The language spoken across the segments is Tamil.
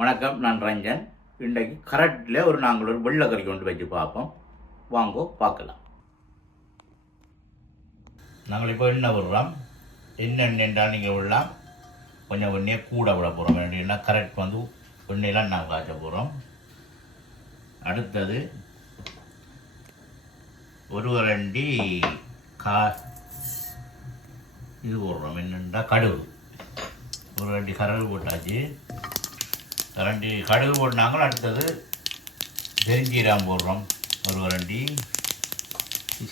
வணக்கம், நான் ரஞ்சன். இன்றைக்கு கரட்டில் நாங்கள் ஒரு வெள்ளைக்கறி கொண்டு வச்சு பார்ப்போம். வாங்கோ பார்க்கலாம். நாங்கள் இப்போ எண்ணெய் விடுறோம். எண்ணெய் என்றால் நீங்கள் விடலாம், கொஞ்சம் எண்ணெயை கூட விட போகிறோம். வேண்டியன்னா கரட் எண்ணெயெல்லாம் நாங்கள் காய்ச்ச போகிறோம். அடுத்தது ஒரு வரண்டி இது போடுறோம். என்னென்னா கடுகு, ஒரு வரண்டி கடுகு போட்டாச்சு. கரண்டி கடுகு போட்டாங்க. அடுத்தது பெருஞ்சீரகம் போடுறோம், ஒரு வரண்டி.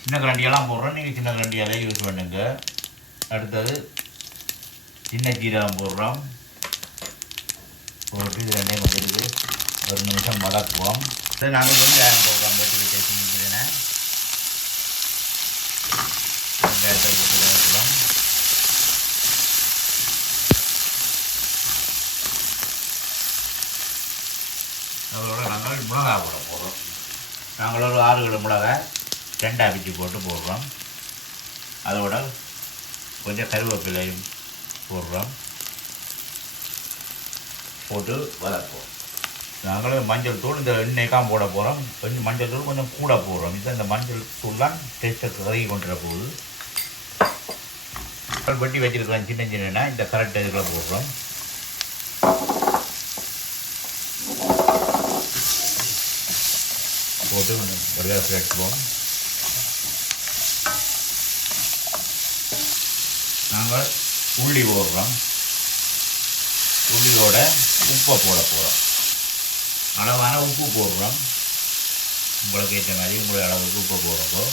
சின்ன கரண்டியெல்லாம் போடுறோம், நீங்கள் சின்ன கரண்டியாலே யூஸ் பண்ணுங்க. அடுத்தது சின்ன ஜீரகம் போடுறோம். போட்டு இது ரெண்டையும் கொஞ்சம் ஒரு நிமிஷம் வதக்குவோம். நாங்கள் வெங்காயம் போடுறோம். வெட்டி வச்சுக்கிறேன். வெங்காயத்தை போட்டு வதக்குவோம். அதோட நாங்கள் மிளகாய் போட போடுறோம். நாங்கள் ஒரு 6 கிலோ மிளகாய் 2 பிச்சு போட்டு போடுறோம். அதோட கொஞ்சம் கருவேப்பிலையும் போடுறோம். போட்டு வதக்குவோம். நாங்களும் மஞ்சள் தூள் இந்த எண்ணெய்க்காம் போட போகிறோம். கொஞ்சம் மஞ்சள் தூள் கொஞ்சம் கூட போடுறோம். இது இந்த மஞ்சள் தூள்லாம் டேஸ்ட்டை கறி கொண்டுற போகுது. வெட்டி வச்சுருக்கிறோம் சின்ன சின்ன இந்த கரெக்ட் இதுக்குள்ள போடுறோம். போட்டு ஒரு வேலை எடுத்துவோம். நாங்கள் உள்ளி போடுறோம். உள்ளியோட உப்பை போட போகிறோம். அளவான உப்பு போடுறோம். உங்களுக்கு ஏற்ற மாதிரி உங்களுடைய அளவுக்கு உப்பை போடுறப்போ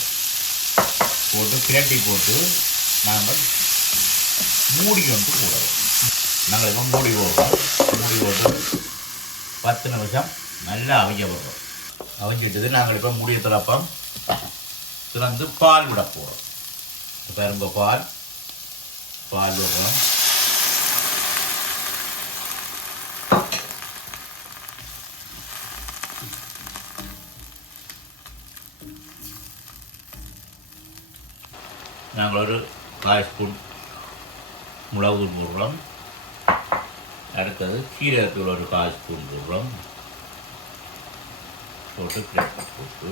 போட்டு பிரட்டி போட்டு நாங்கள் மூடி கொண்டு போடுறோம். நாங்கள் இப்போ மூடி போடுறோம். மூடி போட்டு 10 நிமிஷம் நல்லா அவிக்க போடுறோம். அவிஞ்சிட்டது நாங்கள் இப்போ மூடிய திறப்பம் திறந்து பால் விட போகிறோம். இப்போ பால் விடுறோம். நாங்கள் ஒரு 1/4 ஸ்பூன் மிளகு போடுறோம். அடுத்தது சீரகத்தூள் ஒரு 1/4 ஸ்பூன் போடுறோம். போட்டு பிளேட் போட்டு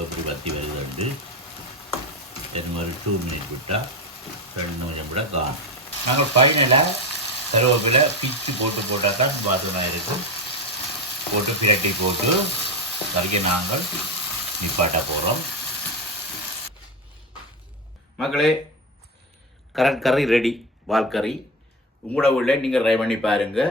அப்படி வத்தி வருது. தென் ஒரு 2 மினிட் விட்டால் 2 நிமிஷம் விட காணும். நாங்கள் ஃபைனலாக கருவேப்பிலை பிச்சு போட்டால் தான் வாசனாக இருக்கும். போட்டு பிரட்டி போட்டு கறிக்க நாங்கள் நிப்பாட்ட போகிறோம். மக்களே, கறி ரெடி. வால் கறி உங்களோட ஊரில் நீங்கள் ட்ரை பண்ணி பாருங்கள்.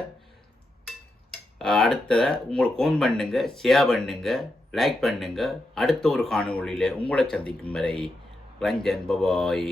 அடுத்த உங்களுக்கு ஃபோன் பண்ணுங்க, ஷேர் பண்ணுங்க, லைக் பண்ணுங்க. அடுத்த ஒரு காணொளியில் உங்களை சந்திக்கும் வரை ரஞ்சன், பபாய்.